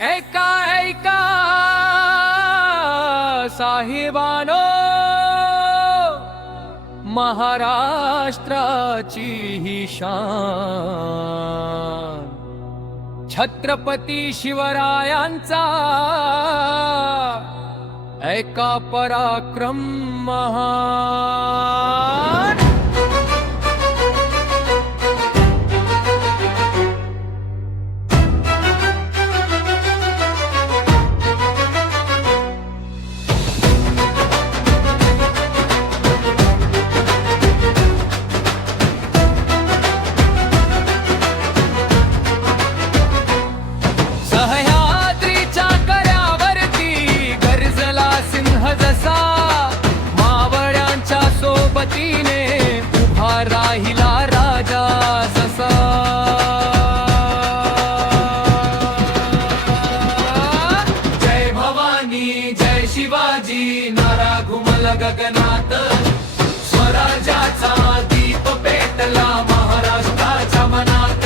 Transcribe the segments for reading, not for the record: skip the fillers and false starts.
ऐका ऐका साहेबानो, महाराष्ट्राची ही शान छत्रपती शिवरायांचा, ऐका पराक्रम महान। उभा राहिला राजा ससा, जय भवानी जय शिवाजी नारा घुमल गगनात, स्वराज्याचा दीप पेटला महाराष्ट्राच्या मनात।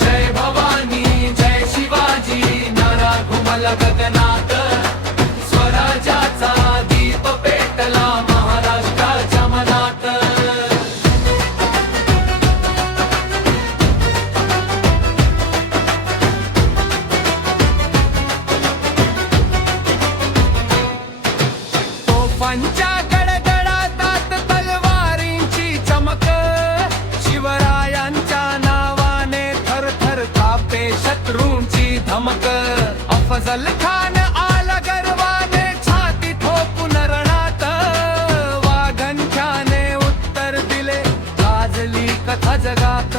जय भवानी जय शिवाजी नारा घुमल गगनात, स्वराज्याचा दीप पेटला महाराष्ट्राच्या मनात। तोफांच्या गडगडाटात तलवारींची चमक, शिवरायांच्या नावाने थरथर कापे शत्रूंची धमक। अफजल खान आला गर्वाने छाती ठोकून रणात, वाघनख्याने उत्तर दिले गाजली कथा जगात।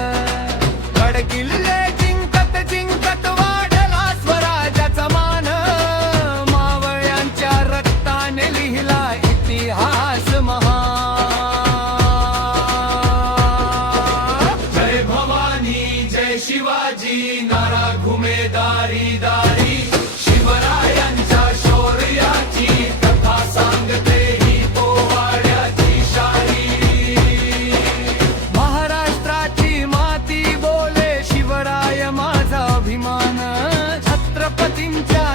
गडकिल्ले जिंकत जिंकत वाढला स्वराज्याचा मान, मावळ्यांच्या रक्ताने लिहिला इतिहास महान। जय भवानी जय शिवाजी नारा घुमे दारी दारी, शिवरायांच्या शौर्याची कथा सांगते ही पोवाड्याची शाही। महाराष्ट्राची माती बोले शिवराय माझा अभिमान, छत्रपतींच्या